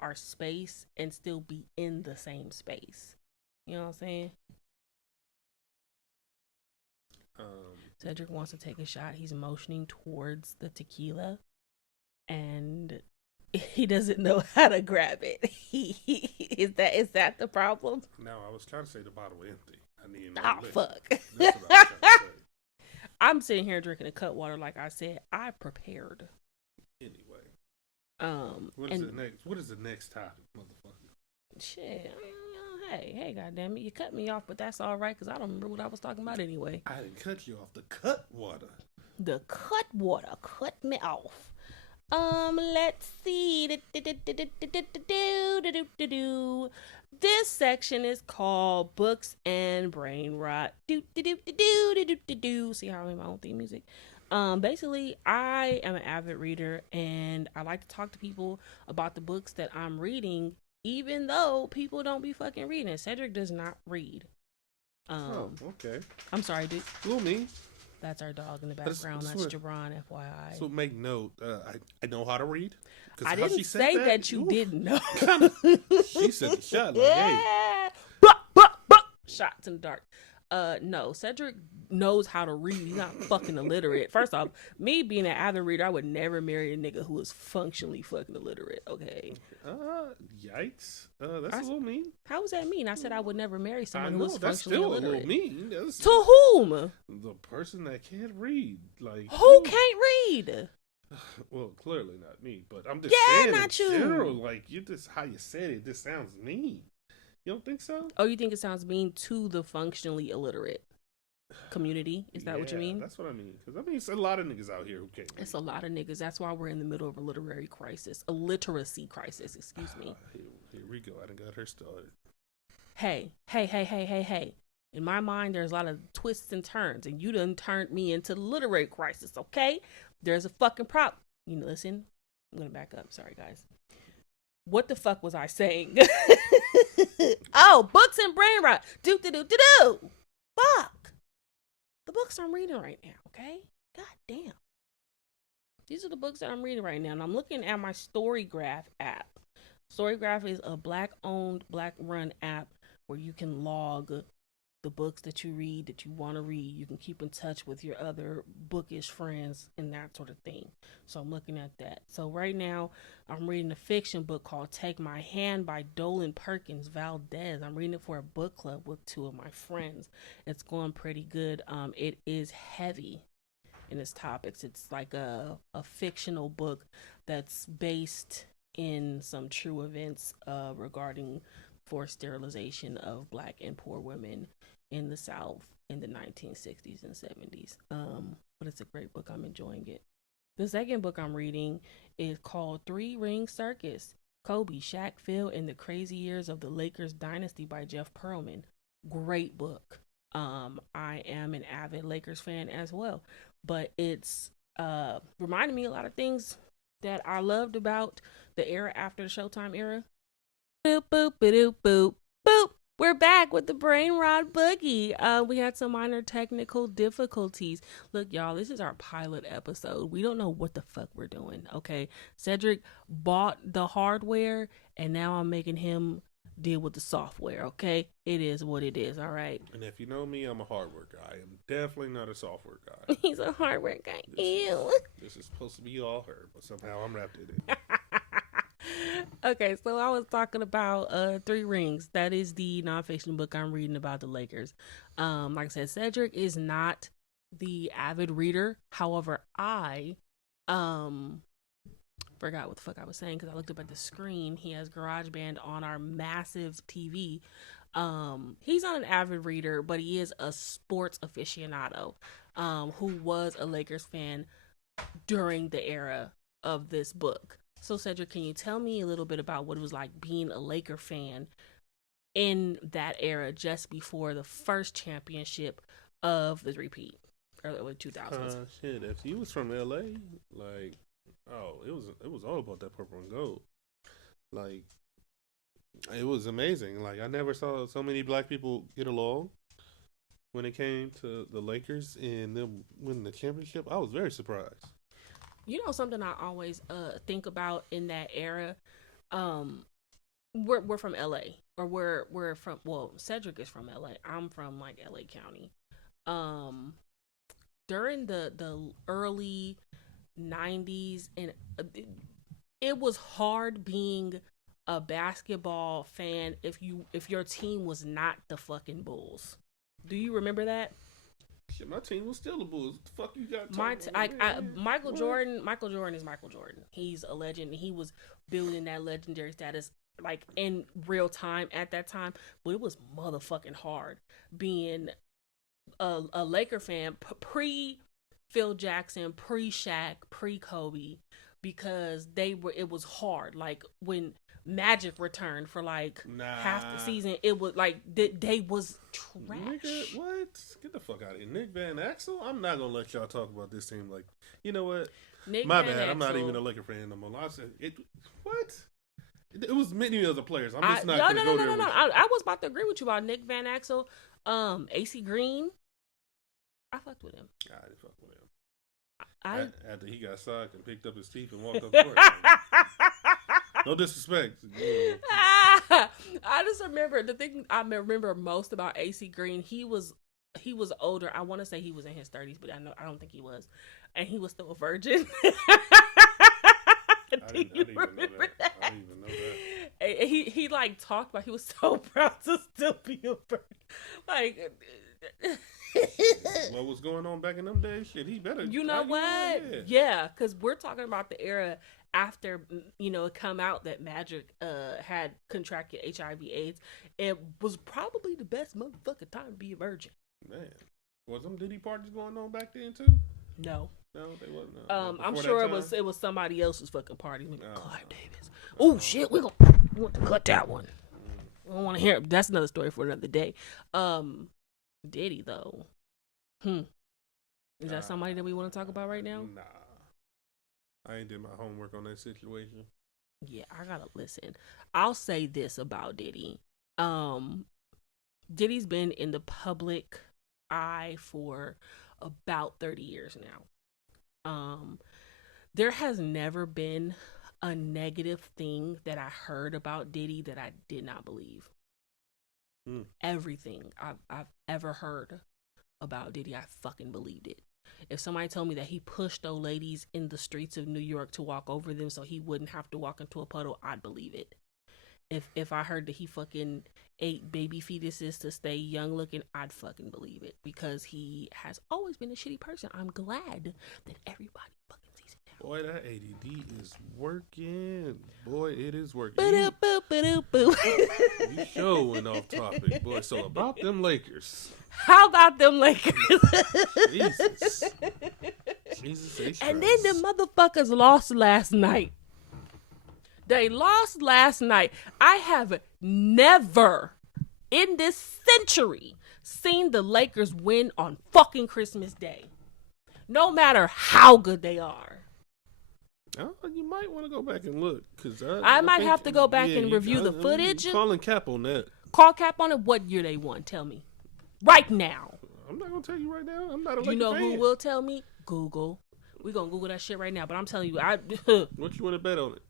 our space and still be in the same space. You know what I'm saying? Cedric wants to take a shot. He's motioning towards the tequila, and he doesn't know how to grab it. Is that the problem? No, I was trying to say the bottle empty. I need fuck. That's what I was trying to say. I'm sitting here drinking a cut water. Like I said, I prepared. Anyway, what is the next topic, motherfucker? Shit. Hey, goddamn it! You cut me off, but that's all right because I don't remember what I was talking about anyway. I didn't cut you off. The cut water. The cut water cut me off. Let's see. This section is called Books and Brain Rot. See how I made my own theme music? Basically, I am an avid reader and I like to talk to people about the books that I'm reading, even though people don't be fucking reading. Cedric does not read. Okay. I'm sorry, dude. Fool me. That's our dog in the background. That's Jabron, FYI. So make note. I know how to read. I didn't say that you didn't know. She said the shot like, hey. Shots in the dark. No, Cedric knows how to read. He's not fucking illiterate. First off, me being an avid reader, I would never marry a nigga who is functionally fucking illiterate. Okay. Yikes. That's a little mean. How was that mean? I said I would never marry someone who was functionally illiterate. That's still a little mean. To whom? The person that can't read. Like who can't read? Well, clearly not me, but I'm just saying not in general, like you just how you said it. This sounds mean. You don't think so? Oh, you think it sounds mean to the functionally illiterate community? Is that what you mean? That's what I mean. Because I mean, it's a lot of niggas out here who can't read. It's a lot of niggas. That's why we're in the middle of a literary crisis, a literacy crisis. Excuse me. Here we go. I done got her started. Hey. In my mind, there's a lot of twists and turns, and you done turned me into the literary crisis. Okay, there's a fucking problem. You know, listen. I'm gonna back up. Sorry, guys. What the fuck was I saying? Oh, books and brain rot. Do. Fuck. The books I'm reading right now, okay? God damn. These are the books that I'm reading right now. And I'm looking at my Storygraph app. Storygraph is a Black-owned, Black-run app where you can log the books that you read, that you want to read. You can keep in touch with your other bookish friends and that sort of thing. So I'm looking at that. So right now, I'm reading a fiction book called Take My Hand by Dolan Perkins Valdez. I'm reading it for a book club with two of my friends. It's going pretty good. It is heavy in its topics. It's like a fictional book that's based in some true events regarding forced sterilization of Black and poor women in the South in the 1960s and 70s. But it's a great book. I'm enjoying it. The second book I'm reading is called Three Ring Circus, Kobe, Shaq, Phil, and the Crazy Years of the Lakers Dynasty by Jeff Pearlman. Great book. I am an avid Lakers fan as well, but it's reminded me a lot of things that I loved about the era after the Showtime era. Boop, boop, boop, boop, boop. We're back with the Brain Rot Boogie. We had some minor technical difficulties. Look, y'all, this is our pilot episode. We don't know what the fuck we're doing, okay? Cedric bought the hardware, and now I'm making him deal with the software, okay? It is what it is, all right? And if you know me, I'm a hardware guy. I'm definitely not a software guy. He's a hardware guy. Ew. This is supposed to be all her, but somehow I'm wrapped in it. Okay, so I was talking about Three Rings. That is the nonfiction book I'm reading about the Lakers. Like I said, Cedric is not the avid reader. However, I forgot what the fuck I was saying because I looked up at the screen. He has GarageBand on our massive TV. He's not an avid reader, but he is a sports aficionado who was a Lakers fan during the era of this book. So, Cedric, can you tell me a little bit about what it was like being a Laker fan in that era just before the first championship of the repeat, early 2000s? Shit, if you was from LA, like, it was all about that purple and gold. Like, it was amazing. Like, I never saw so many Black people get along when it came to the Lakers and them winning the championship. I was very surprised. You know something I always think about in that era. We're from LA, or we're from. Well, Cedric is from LA. I'm from like LA County. During the early 90s, and it was hard being a basketball fan if your team was not the fucking Bulls. Do you remember that? Shit, my team was still the Bulls. What the fuck you got? Michael Jordan is Michael Jordan. He's a legend. He was building that legendary status like in real time at that time. But it was motherfucking hard being a Laker fan pre Phil Jackson, pre Shaq, pre Kobe, because it was hard. Like when Magic returned for like half the season, it was like they was trash. Nigga, what? Get the fuck out of here. Nick Van Exel? I'm not gonna let y'all talk about this team. Like, you know what? My bad. I'm not even a Laker fan no more. I said what? It was many other players. I'm just not gonna go there. No. I was about to agree with you about Nick Van Exel. AC Green. I fucked with him. I didn't fuck with him. I After he got sucked and picked up his teeth and walked up the court. No disrespect. I just remember the thing I remember most about AC Green. He was older. I want to say he was in his 30s, but I don't think he was, and he was still a virgin. I didn't even know that. I didn't even know that. He like talked about he was so proud to still be a virgin. Like, what was going on back in them days? Shit, he better. You know what? Yeah, because we're talking about the era after, it come out that Magic had contracted HIV/AIDS. It was probably the best motherfucking time to be a virgin. Man, was them Diddy parties going on back then too? No, they wasn't. I'm sure it was somebody else's fucking party. Maybe Clive Davis. Oh shit, we want to cut that one. I don't want to hear it. That's another story for another day. Diddy though. Is that somebody that we want to talk about right now? Nah. I ain't did my homework on that situation. Yeah, I gotta listen. I'll say this about Diddy. Diddy's been in the public eye for about 30 years now. There has never been a negative thing that I heard about Diddy that I did not believe. Everything I've ever heard about Diddy, I fucking believed it. If somebody told me that he pushed old ladies in the streets of New York to walk over them so he wouldn't have to walk into a puddle, I'd believe it. If I heard that he fucking ate baby fetuses to stay young looking, I'd fucking believe it, because he has always been a shitty person. I'm glad that everybody fucking sees it now. Boy, that ADD is working. Boy, it is working. You sure went off topic, boy. So about them Lakers. How about them Lakers? Jesus. And then the motherfuckers lost last night. They lost last night. I have never in this century seen the Lakers win on fucking Christmas Day. No matter how good they are. You might want to go back and look, because I might have to go back and review the footage. Calling cap on that. Call cap on it. What year they won? Tell me right now. I'm not gonna tell you right now. I'm not a Laker You know fan. who will tell me? Google. We gonna Google that shit right now. But I'm telling you, What you want to bet on it?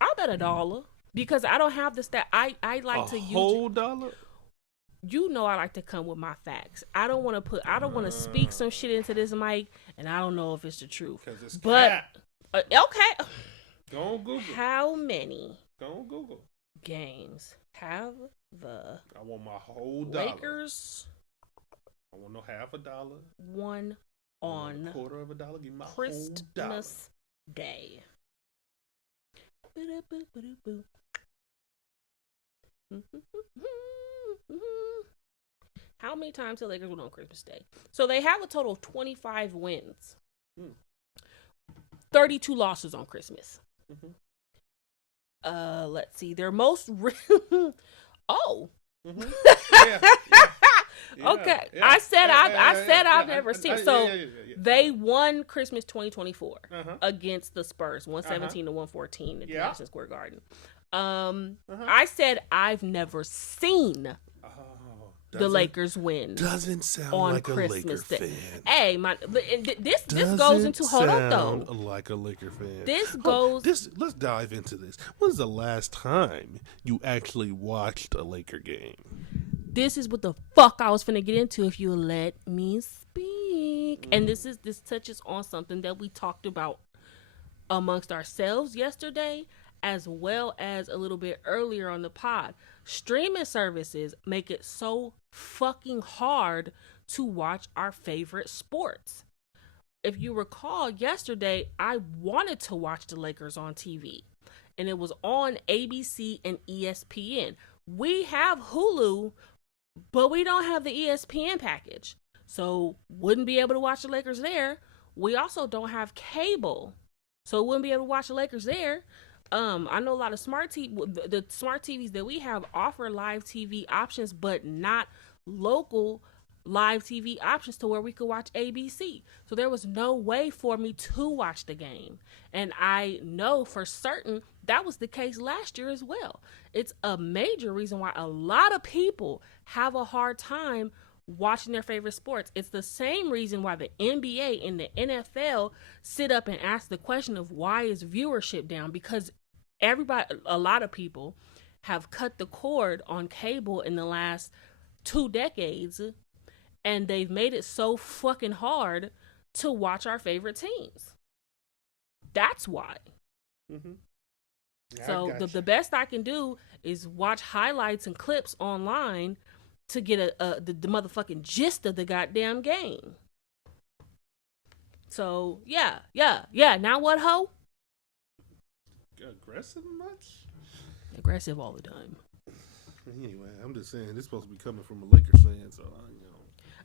I bet $1 because I don't have the stat. I like to use a whole $1. You know I like to come with my facts. I don't want to speak some shit into this mic, and I don't know if it's the truth. Because it's but okay. Go on Google. How many? Go on Google. Games have the I want my whole Lakers? I want no $50. Won on $0.25. Give me my Christmas Day. How many times the Lakers won on Christmas Day? So they have a total of 25 wins. 32 losses on Christmas. Let's see. Their most oh. Yeah. Okay. Yeah. I said I've never seen. So they won Christmas 2024 against the Spurs, 117 to 114 at Madison Square Garden. I said I've never seen the Lakers win. Doesn't sound on like Christmas a Laker Day. fan. Hey, this goes into hold up though. Like a Laker fan. Let's dive into this. When's the last time you actually watched a Laker game? This is what the fuck I was finna get into if you let me speak. And this touches on something that we talked about amongst ourselves yesterday, as well as a little bit earlier on the pod. Streaming services make it so fucking hard to watch our favorite sports. If you recall, yesterday I wanted to watch the Lakers on TV, and it was on ABC and ESPN. We have Hulu, but we don't have the ESPN package, so wouldn't be able to watch the Lakers there. We also don't have cable, so wouldn't be able to watch the Lakers there. I know a lot of the smart TVs that we have offer live TV options, but not local live TV options to where we could watch ABC. So there was no way for me to watch the game. And I know for certain that was the case last year as well. It's a major reason why a lot of people have a hard time watching their favorite sports. It's the same reason why the NBA and the NFL sit up and ask the question of why is viewership down, because a lot of people have cut the cord on cable in the last 2 decades, and they've made it so fucking hard to watch our favorite teams. That's why. Mm-hmm. Yeah, So the best I can do is watch highlights and clips online to get the motherfucking gist of the goddamn game. So yeah. Now what, ho? Aggressive much? Aggressive all the time. Anyway, I'm just saying this supposed to be coming from a Lakers fan, so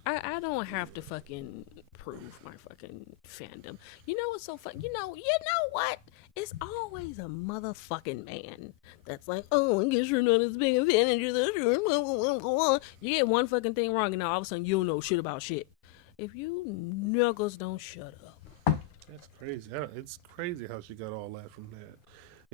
I don't have to fucking prove my fucking fandom. You know what's so fun? You know what? It's always a motherfucking man that's like, oh, I guess you're not as big a fan as you. You get one fucking thing wrong, and now all of a sudden you don't know shit about shit. If you knuckles don't shut up. That's crazy. It's crazy how she got all that from that.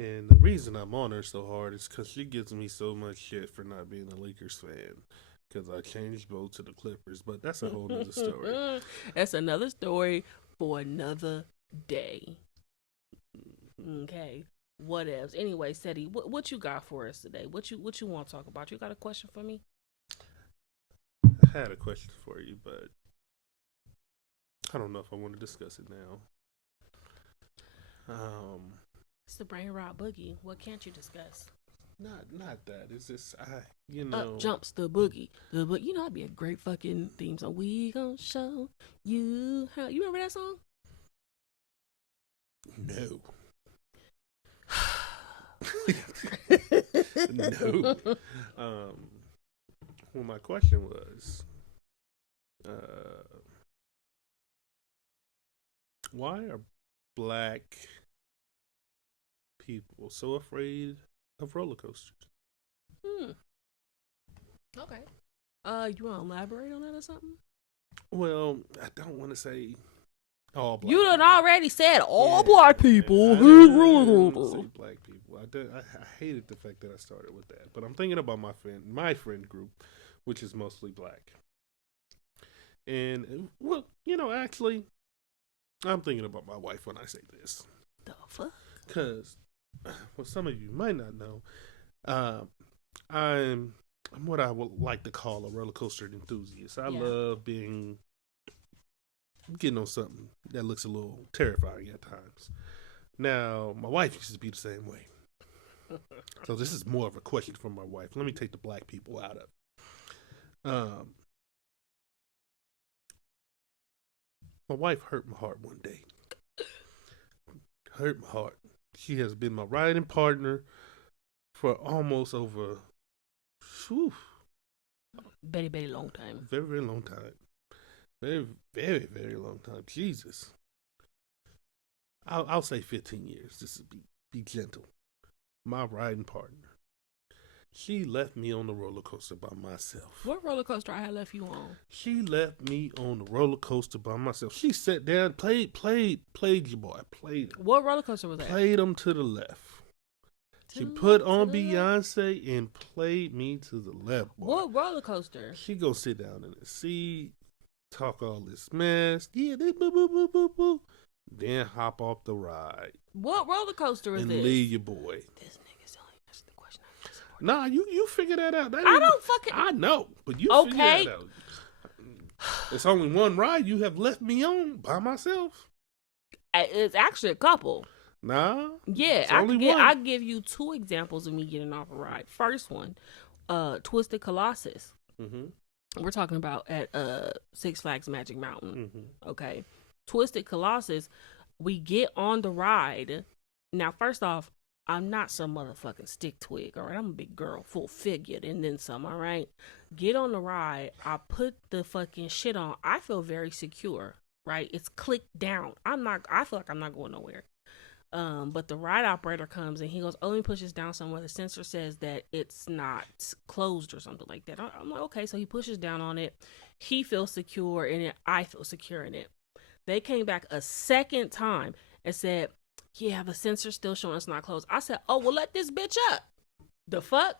And the reason I'm on her so hard is because she gives me so much shit for not being a Lakers fan. Because I changed both to the Clippers, but that's a whole other story. That's another story for another day. Okay, what else? Anyway, Ced, what you got for us today? What you want to talk about? You got a question for me? I had a question for you, but I don't know if I want to discuss it now. It's the brain rot boogie. What can't you discuss? Not that. It's just Up jumps the boogie. That'd be a great fucking theme song. We gon' show you how. You remember that song? No. No. Well, my question was, why are black people so afraid of roller coasters? Okay. You want to elaborate on that or something? Well, I don't want to say all black. You done people. already said all black people. I didn't say black people. I hated the fact that I started with that. But I'm thinking about my friend group, which is mostly black. And, well, actually, I'm thinking about my wife when I say this. The fuck? Because, well, some of you might not know, I'm what I would like to call a roller coaster enthusiast. I love getting on something that looks a little terrifying at times. Now, my wife used to be the same way. So this is more of a question from my wife. Let me take the black people out of it. My wife hurt my heart one day. Hurt my heart. She has been my riding partner for almost over, very, very long time. Very, very long time. Very, very, very long time. Jesus. I'll say 15 years. Just to be gentle. My riding partner. She left me on the roller coaster by myself. What roller coaster I had left you on? She left me on the roller coaster by myself. She sat down, played your boy. Played him. What roller coaster was that? Played him to the left. She put on Beyonce and played me to the left. Boy. What roller coaster? She go sit down in the seat, talk all this mess. Yeah, they boo, boo, boo, boo, boo. Then hop off the ride. What roller coaster is and this? And leave your boy. This nigga's only asking the question. Nah, you figure that out. I know, but you figure that out. It's only one ride you have left me on by myself. It's actually a couple. Nah. Yeah, I'll give you 2 examples of me getting off a ride. First one, Twisted Colossus. Mm-hmm. We're talking about at Six Flags Magic Mountain. Mm-hmm. Okay. Twisted Colossus, we get on the ride. Now, first off, I'm not some motherfucking stick twig, all right? I'm a big girl, full figured, and then some, all right? Get on the ride. I put the fucking shit on. I feel very secure, right? It's clicked down. I feel like I'm not going nowhere. But the ride operator comes and he goes, oh, let me push this down somewhere. The sensor says that it's not closed or something like that. I'm like, okay. So he pushes down on it. He feels secure in it. I feel secure in it. They came back a second time and said, yeah, the sensor's still showing it's not closed. I said, oh, well, let this bitch up. The fuck?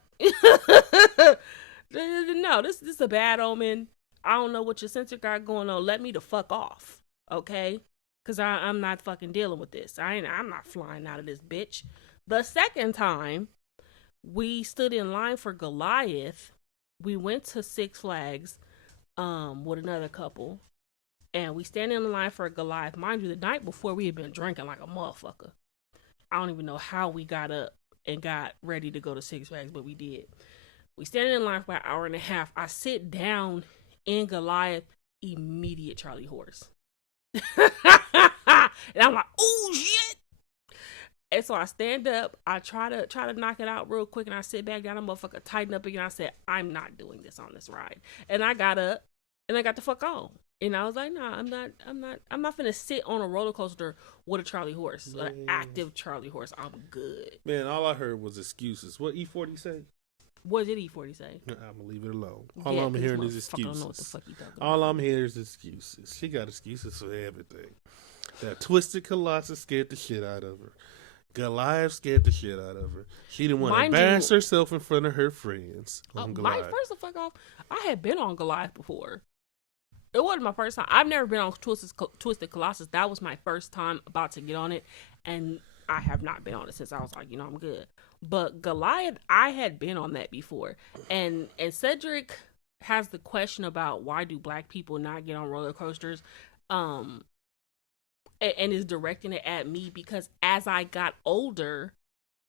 No, this is a bad omen. I don't know what your sensor got going on. Let me the fuck off, okay? Because I'm not fucking dealing with this. I'm not flying out of this bitch. The second time, we stood in line for Goliath. We went to Six Flags with another couple. And we stand in the line for Goliath. Mind you, the night before we had been drinking like a motherfucker. I don't even know how we got up and got ready to go to Six Flags, but we did. We stand in line for an hour and a half. I sit down in Goliath, immediate Charlie horse. And I'm like, oh shit. And so I stand up, I try to knock it out real quick, and I sit back down, and motherfucker tighten up again. I said, I'm not doing this on this ride. And I got up and I got the fuck on. And I was like, nah, I'm not finna sit on a roller coaster with a Charlie horse, an active Charlie horse. I'm good. Man, all I heard was excuses. What E40 say? What did E40 say? I'm gonna leave it alone. All I'm hearing is excuses. Don't know what the fuck he talking all about. I'm hearing is excuses. She got excuses for everything. That twisted Colossus scared the shit out of her. Goliath scared the shit out of her. She didn't want to embarrass herself in front of her friends on Goliath. First of fuck off, I had been on Goliath before. It wasn't my first time. I've never been on Twisted Colossus. That was my first time about to get on it, and I have not been on it since. I was like, I'm good. But Goliath, I had been on that before, and Cedric has the question about why do black people not get on roller coasters, and is directing it at me because as I got older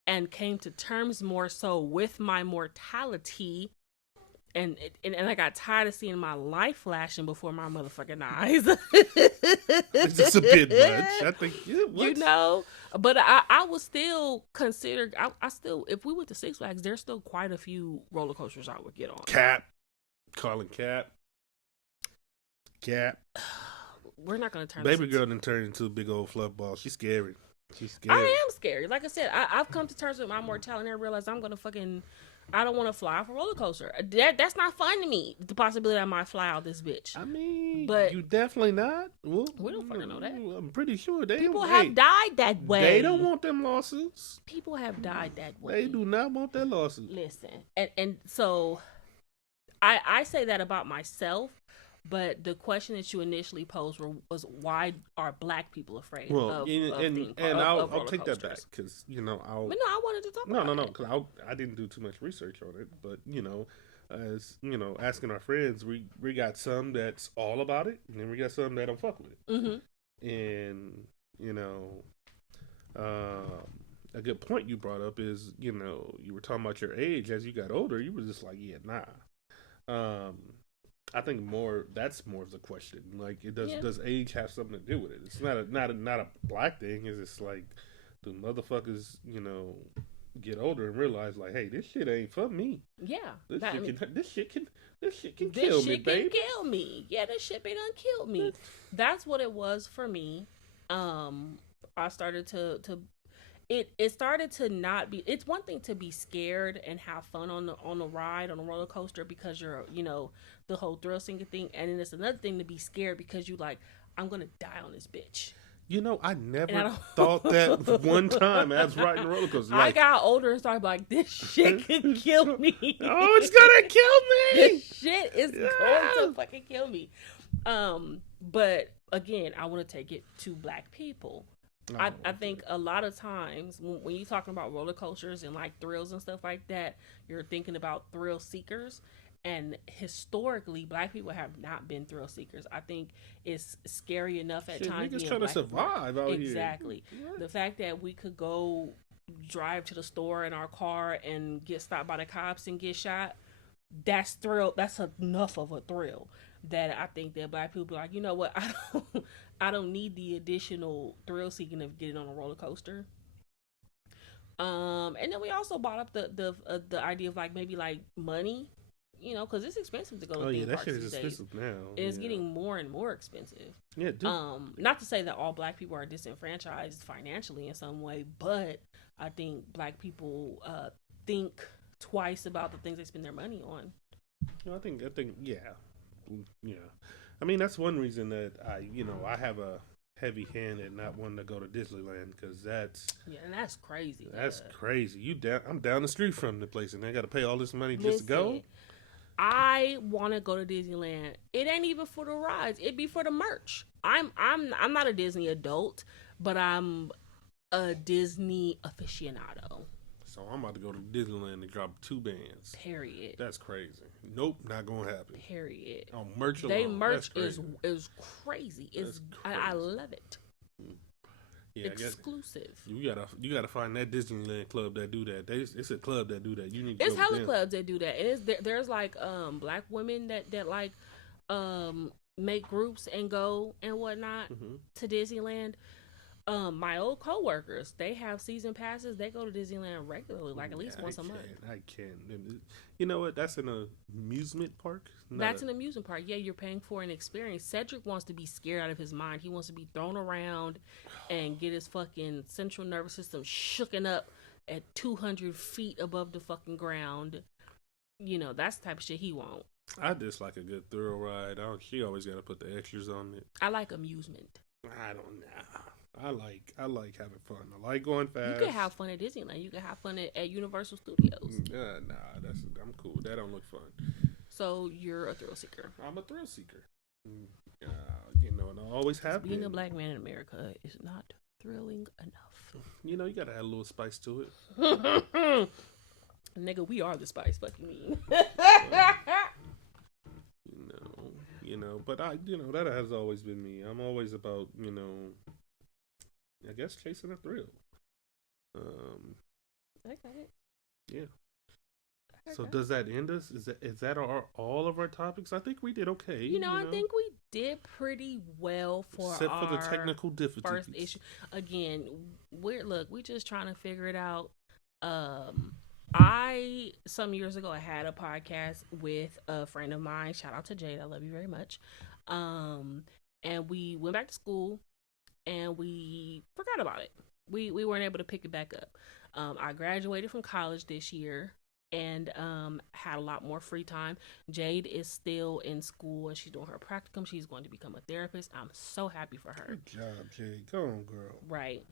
and came to terms more so with my mortality. And I got tired of seeing my life flashing before my motherfucking eyes. It's just a bit much. I think, but I was still considered. I still, if we went to Six Flags, there's still quite a few roller coasters I would get on. Calling Cap. We're not gonna turn. Baby girl done turned into a big old fluff ball. She's scary. I am scary. Like I said, I've come to terms with my mortality and I realize I'm gonna fucking. I don't want to fly off a roller coaster. That's not fun to me. The possibility I might fly out this bitch. I mean, but you definitely not. Well, we don't fucking know that. I'm pretty sure people have died that way. They don't want them lawsuits. People have died that way. They do not want that lawsuit. Listen, and so I say that about myself. But the question that you initially posed was why are black people afraid of I'll take that back because But no, I wanted to talk about it. No, because I didn't do too much research on it. But as asking our friends, we got some that's all about it, and then we got some that don't fuck with it. Mm-hmm. And a good point you brought up is you were talking about your age as you got older. You were just like, yeah, nah. I think that's more of the question. Like, does age have something to do with it? It's not a black thing. It's just like, do motherfuckers, get older and realize like, hey, this shit ain't for me. Yeah. This shit can kill me, babe. Kill me. Yeah, this shit done killed me. That's what it was for me. I started to it started to not be. It's one thing to be scared and have fun on the ride on a roller coaster because you're the whole thrill seeking thing, and then it's another thing to be scared because you like, I'm gonna die on this bitch. I never thought that one time as riding a roller coaster. Like, I got older and started like, this shit could kill me. Oh, it's gonna kill me. This shit is going to fucking kill me. But again, I want to take it to black people. I think a lot of times when you're talking about roller coasters and like thrills and stuff like that, you're thinking about thrill seekers. And historically, black people have not been thrill seekers. I think it's scary enough at times. Niggas trying to survive out here. Exactly. The fact that we could go drive to the store in our car and get stopped by the cops and get shot, that's thrill. That's enough of a thrill that I think that black people be like, you know what? I don't need the additional thrill seeking of getting on a roller coaster. And then we also brought up the idea of like maybe like money. Because it's expensive to go to theme parks these days. Oh, yeah, that shit is expensive now. And it's getting more and more expensive. Yeah, dude. Not to say that all black people are disenfranchised financially in some way, but I think black people think twice about the things they spend their money on. I think, yeah. I mean, that's one reason that I have a heavy hand at not wanting to go to Disneyland because that's crazy. That's crazy. I'm down the street from the place, and I got to pay all this money just to go. I want to go to Disneyland. It ain't even for the rides. It be for the merch. I'm not a Disney adult, but I'm a Disney aficionado. So I'm about to go to Disneyland and drop 2 bands. Period. That's crazy. Nope, not gonna happen. Period. On merch alone, They merch that's is crazy. It's crazy. I love it. Yeah, exclusive. You gotta find that Disneyland club that do that. It's a club that do that. You need to It's go hella with them. clubs that do that, and there's like black women that like make groups and go and whatnot to Disneyland. My old coworkers, they have season passes. They go to Disneyland regularly, like at least once a month. I can. You know what? That's an amusement park. That's an amusement park. Yeah, you're paying for an experience. Cedric wants to be scared out of his mind. He wants to be thrown around and get his fucking central nervous system shooken up at 200 feet above the fucking ground. You know, that's the type of shit he wants. I just like a good thrill ride. She always got to put the extras on it. I like amusement. I don't know. I like having fun. I like going fast. You can have fun at Disneyland. You can have fun at Universal Studios. I'm cool. That don't look fun. So you're a thrill seeker. I'm a thrill seeker. You know, and I always have being been. a black man in America is not thrilling enough. You know, you gotta add a little spice to it. Nigga, we are the spice. Fuck you mean. But that has always been me. I'm always about, I guess chasing a thrill. I got it. Yeah. So does that end us? Is that all of our topics? I think we did okay. I think we did pretty well except for the technical difficulties. First issue. Again, we just trying to figure it out. Some years ago I had a podcast with a friend of mine. Shout out to Jade. I love you very much. And we went back to school and we forgot about it. We weren't able to pick it back up. I graduated from college this year and had a lot more free time. Jade is still in school and she's doing her practicum. She's going to become a therapist. I'm so happy for her. Good job, Jade. Go on, girl. Right.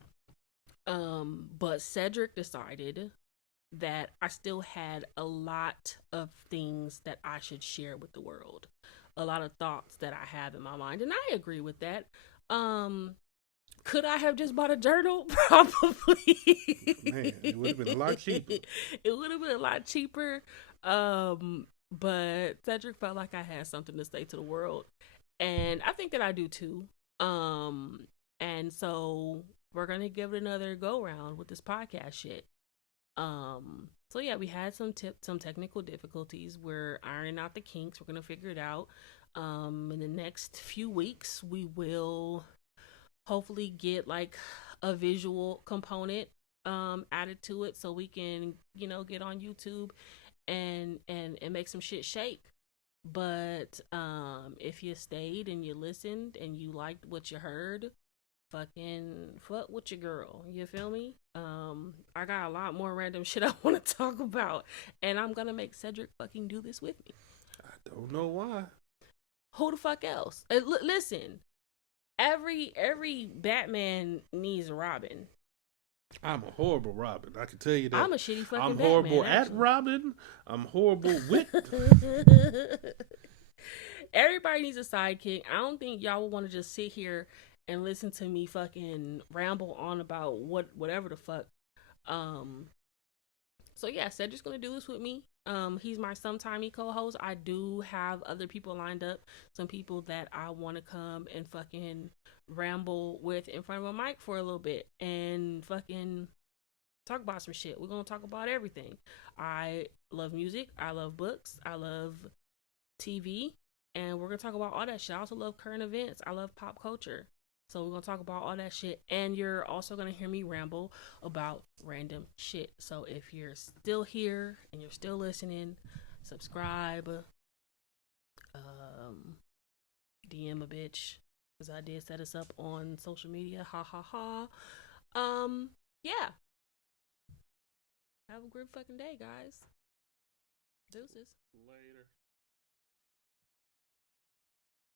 But Cedric decided that I still had a lot of things that I should share with the world. A lot of thoughts that I have in my mind. And I agree with that. Could I have just bought a journal? Probably. Man, it would have been a lot cheaper. It would have been a lot cheaper. But Cedric felt like I had something to say to the world. And I think that I do too. And so we're going to give it another go round with this podcast shit. So yeah, we had some technical difficulties. We're ironing out the kinks. We're going to figure it out. In the next few weeks, we will hopefully get like a visual component added to it so we can get on YouTube and make some shit shake. But if you stayed and you listened and you liked what you heard, fuck with your girl, you feel me? I got a lot more random shit I want to talk about, and I'm gonna make Cedric fucking do this with me. I don't know why. Who the fuck else? Listen, every Batman needs a Robin. I'm a horrible Robin. I can tell you that. I'm a shitty fucking I'm Batman, horrible actually. at Robin. I'm horrible with. Everybody needs a sidekick. I don't think y'all would want to just sit here and listen to me fucking ramble on about whatever the fuck. So yeah, Cedric's gonna do this with me. He's my sometimey co-host. I do have other people lined up, some people that I want to come and fucking ramble with in front of a mic for a little bit and fucking talk about some shit. We're gonna talk about everything. I love music, I love books, I love TV, and we're gonna talk about all that shit. I also love current events. I love pop culture. So we're going to talk about all that shit. And you're also going to hear me ramble about random shit. So if you're still here and you're still listening, subscribe. DM a bitch. Because I did set us up on social media. Ha ha ha. Yeah. Have a great fucking day, guys. Deuces. Later.